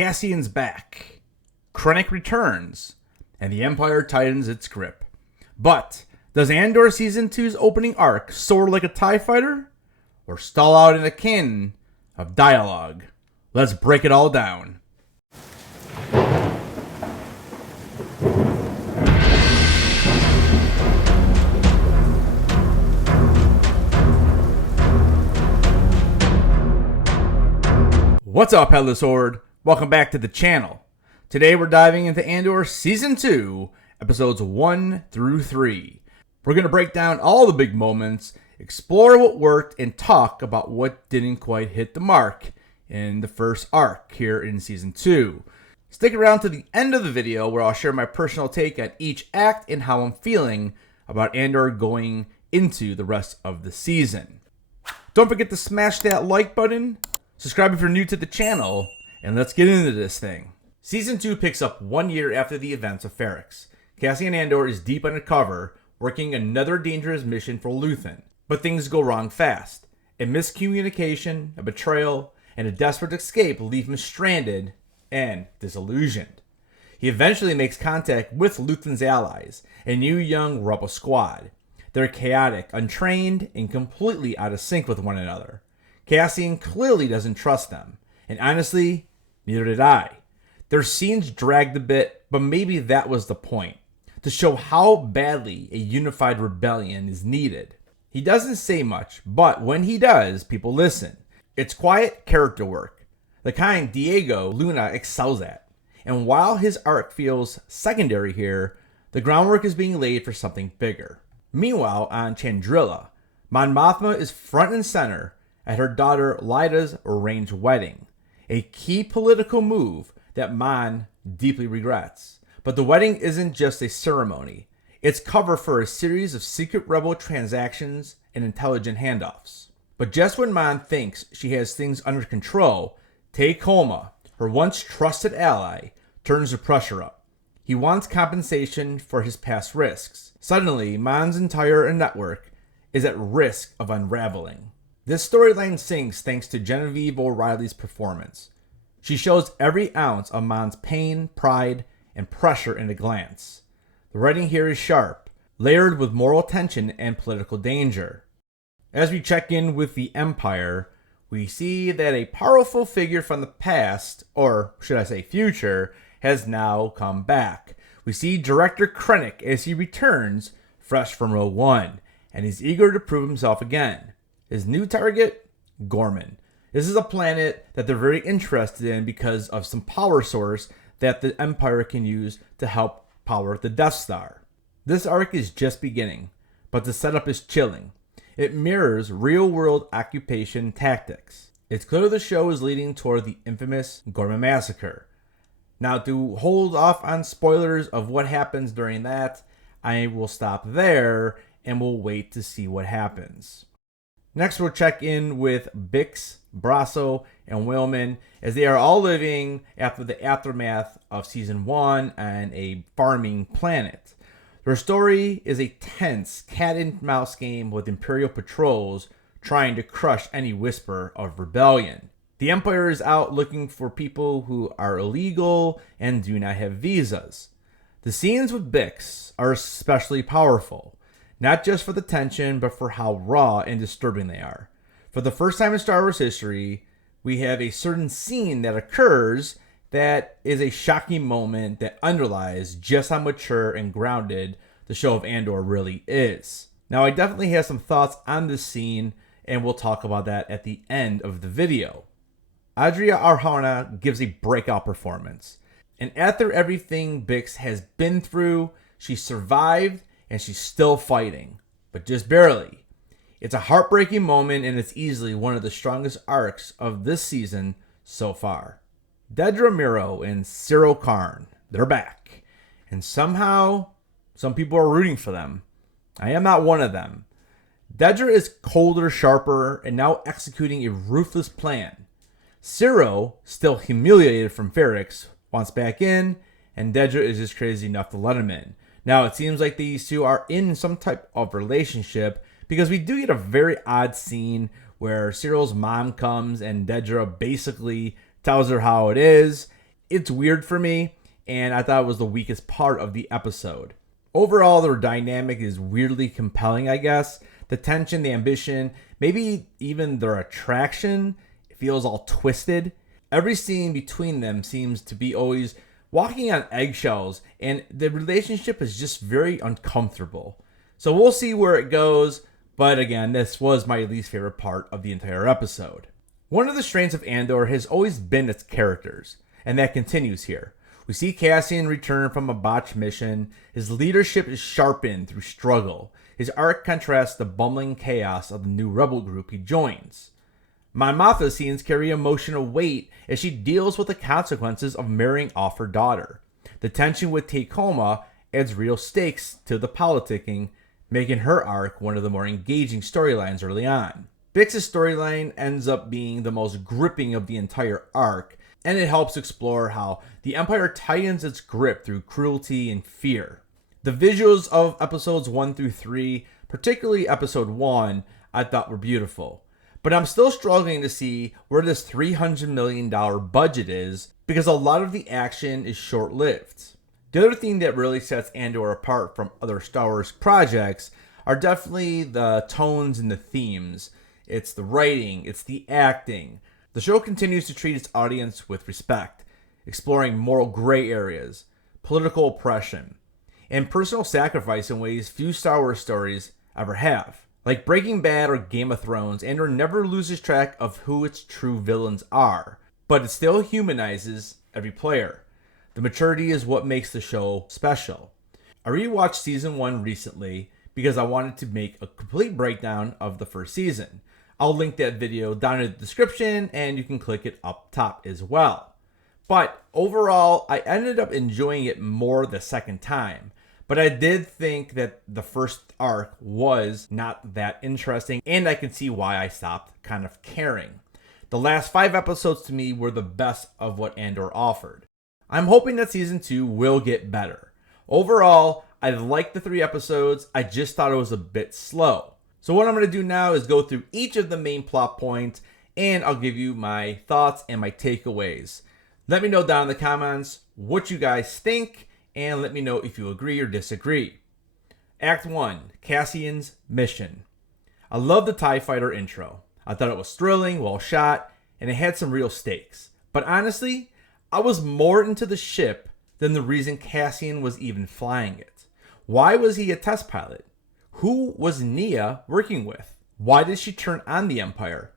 Cassian's back, Krennic returns, and the Empire tightens its grip. But does Andor Season 2's opening arc soar like a TIE fighter, or stall out in a cannon of dialogue? Let's break it all down. What's up, Headless Horde? Welcome back to the channel. Today we're diving into Andor Season 2, Episodes 1 through 3. We're going to break down all the big moments, explore what worked, and talk about what didn't quite hit the mark in the first arc here in Season 2. Stick around to the end of the video where I'll share my personal take on each act and how I'm feeling about Andor going into the rest of the season. Don't forget to smash that like button, subscribe if you're new to the channel, and let's get into this thing. Season 2 picks up 1 year after the events of Ferrix. Cassian Andor is deep undercover, working another dangerous mission for Luthen. But things go wrong fast. A miscommunication, a betrayal, and a desperate escape leave him stranded and disillusioned. He eventually makes contact with Luthen's allies, a new young rebel squad. They're chaotic, untrained, and completely out of sync with one another. Cassian clearly doesn't trust them, and honestly, neither did I. Their scenes dragged a bit, but maybe that was the point, to show how badly a unified rebellion is needed. He doesn't say much, but when he does, people listen. It's quiet character work, the kind Diego Luna excels at. And while his arc feels secondary here, the groundwork is being laid for something bigger. Meanwhile, on Chandrila, Mon Mothma is front and center at her daughter Lyda's arranged wedding, a key political move that Mon deeply regrets. But the wedding isn't just a ceremony. It's cover for a series of secret rebel transactions and intelligent handoffs. But just when Mon thinks she has things under control, Tay Kolma, her once trusted ally, turns the pressure up. He wants compensation for his past risks. Suddenly, Mon's entire network is at risk of unraveling. This storyline sinks thanks to Genevieve O'Reilly's performance. She shows every ounce of Mon's pain, pride, and pressure in a glance. The writing here is sharp, layered with moral tension and political danger. As we check in with the Empire, we see that a powerful figure from the past, or should I say future, has now come back. We see Director Krennic as he returns, fresh from Rogue One, and he's eager to prove himself again. His new target? Gorman. This is a planet that they're very interested in because of some power source that the Empire can use to help power the Death Star. This arc is just beginning, but the setup is chilling. It mirrors real-world occupation tactics. It's clear the show is leading toward the infamous Gorman massacre. Now, to hold off on spoilers of what happens during that, I will stop there and we'll wait to see what happens. Next, we'll check in with Bix, Brasso, and Willman as they are all living after the aftermath of Season 1 on a farming planet. Their story is a tense cat-and-mouse game with Imperial patrols trying to crush any whisper of rebellion. The Empire is out looking for people who are illegal and do not have visas. The scenes with Bix are especially powerful. Not just for the tension, but for how raw and disturbing they are. For the first time in Star Wars history, we have a certain scene that occurs that is a shocking moment that underlies just how mature and grounded the show of Andor really is. Now, I definitely have some thoughts on this scene, and we'll talk about that at the end of the video. Adria Arjona gives a breakout performance. And after everything Bix has been through, she survived, and she's still fighting, but just barely. It's a heartbreaking moment, and it's easily one of the strongest arcs of this season so far. Dedra Meero and Cyril Karn, they're back. And somehow, some people are rooting for them. I am not one of them. Dedra is colder, sharper, and now executing a ruthless plan. Cyril, still humiliated from Ferrix, wants back in, and Dedra is just crazy enough to let him in. Now, it seems like these two are in some type of relationship because we do get a very odd scene where Cyril's mom comes and Dedra basically tells her how it is. It's weird for me, and I thought it was the weakest part of the episode. Overall, their dynamic is weirdly compelling, I guess. The tension, the ambition, maybe even their attraction feels all twisted. Every scene between them seems to be always walking on eggshells, and the relationship is just very uncomfortable. So we'll see where it goes, but again, this was my least favorite part of the entire episode. One of the strengths of Andor has always been its characters, and that continues here. We see Cassian return from a botched mission. His leadership is sharpened through struggle. His arc contrasts the bumbling chaos of the new rebel group he joins. Mon Mothma's scenes carry emotional weight as she deals with the consequences of marrying off her daughter. The tension with Tacoma adds real stakes to the politicking, making her arc one of the more engaging storylines early on. Bix's storyline ends up being the most gripping of the entire arc, and it helps explore how the Empire tightens its grip through cruelty and fear. The visuals of episodes 1 through 3, particularly episode 1, I thought were beautiful. But I'm still struggling to see where this $300 million budget is, because a lot of the action is short-lived. The other thing that really sets Andor apart from other Star Wars projects are definitely the tones and the themes. It's the writing, it's the acting. The show continues to treat its audience with respect, exploring moral gray areas, political oppression, and personal sacrifice in ways few Star Wars stories ever have. Like Breaking Bad or Game of Thrones, Andor never loses track of who its true villains are, but it still humanizes every player. The maturity is what makes the show special. I rewatched season 1 recently because I wanted to make a complete breakdown of the first season. I'll link that video down in the description, and you can click it up top as well. But overall, I ended up enjoying it more the second time. But I did think that the first arc was not that interesting, and I can see why I stopped kind of caring. The last 5 episodes to me were the best of what Andor offered. I'm hoping that season 2 will get better. Overall, I liked the 3 episodes, I just thought it was a bit slow. So what I'm going to do now is go through each of the main plot points, and I'll give you my thoughts and my takeaways. Let me know down in the comments what you guys think, and let me know if you agree or disagree. Act 1, Cassian's Mission. I love the TIE Fighter intro. I thought it was thrilling, well shot, and it had some real stakes. But honestly, I was more into the ship than the reason Cassian was even flying it. Why was he a test pilot? Who was Nia working with? Why did she turn on the Empire?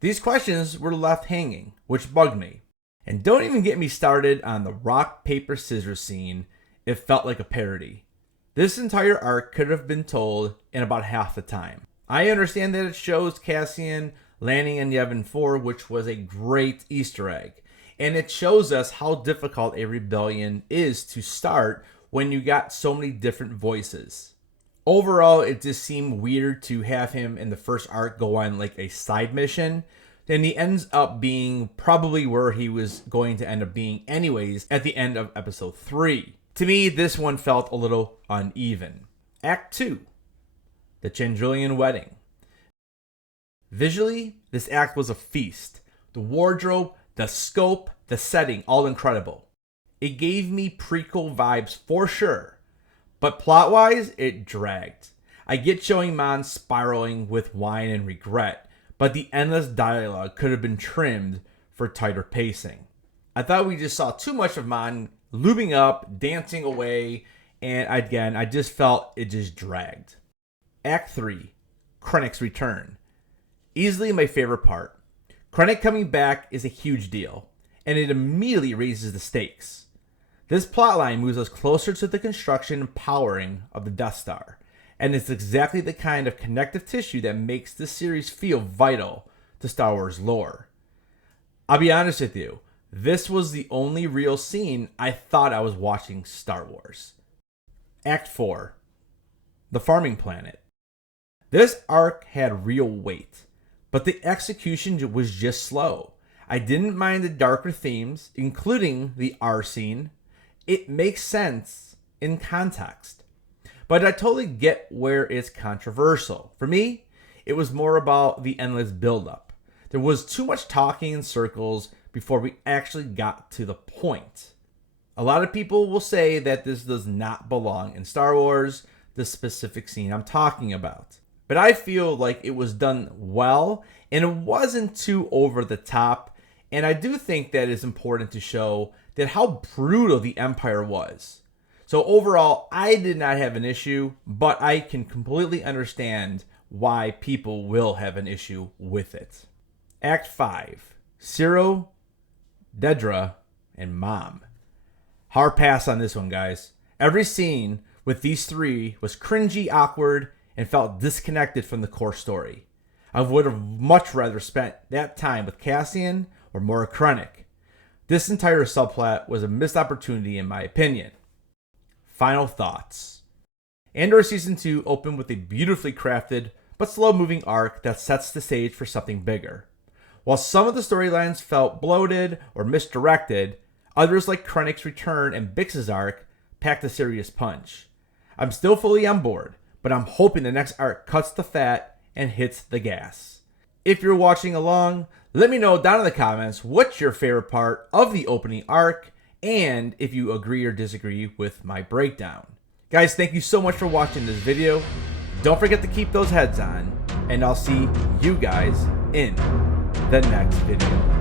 These questions were left hanging, which bugged me. And don't even get me started on the rock, paper, scissors scene. It felt like a parody. This entire arc could have been told in about half the time. I understand that it shows Cassian landing in Yavin 4, which was a great Easter egg. And it shows us how difficult a rebellion is to start when you got so many different voices. Overall, it just seemed weird to have him in the first arc go on like a side mission. Then he ends up being probably where he was going to end up being anyways at the end of episode 3. To me, this one felt a little uneven. Act 2, the Chandrilian Wedding. Visually, this act was a feast. The wardrobe, the scope, the setting, all incredible. It gave me prequel vibes for sure, but plot-wise, it dragged. I get showing Mon spiraling with wine and regret, but the endless dialogue could have been trimmed for tighter pacing. I thought we just saw too much of Mon lubing up, dancing away, and again, I just felt it just dragged. Act 3, Krennic's Return. Easily my favorite part. Krennic coming back is a huge deal, and it immediately raises the stakes. This plotline moves us closer to the construction and powering of the Death Star, and it's exactly the kind of connective tissue that makes this series feel vital to Star Wars lore. I'll be honest with you, this was the only real scene I thought I was watching Star Wars. Act 4, the Farming Planet. This arc had real weight, but the execution was just slow. I didn't mind the darker themes, including the R scene. It makes sense in context. But I totally get where it's controversial. For me, it was more about the endless buildup. There was too much talking in circles, before we actually got to the point. A lot of people will say that this does not belong in Star Wars, the specific scene I'm talking about. But I feel like it was done well, and it wasn't too over the top, and I do think that it's important to show that how brutal the Empire was. So overall, I did not have an issue, but I can completely understand why people will have an issue with it. Act 5. Ciro, Dedra, and Mom. Hard pass on this one, guys. Every scene with these three was cringy, awkward, and felt disconnected from the core story. I would have much rather spent that time with Cassian or Mora Krennic. This entire subplot was a missed opportunity in my opinion. Final thoughts. Andor Season 2 opened with a beautifully crafted but slow-moving arc that sets the stage for something bigger. While some of the storylines felt bloated or misdirected, others like Krennic's return and Bix's arc packed a serious punch. I'm still fully on board, but I'm hoping the next arc cuts the fat and hits the gas. If you're watching along, let me know down in the comments what's your favorite part of the opening arc and if you agree or disagree with my breakdown. Guys, thank you so much for watching this video. Don't forget to keep those heads on, and I'll see you guys in the next video.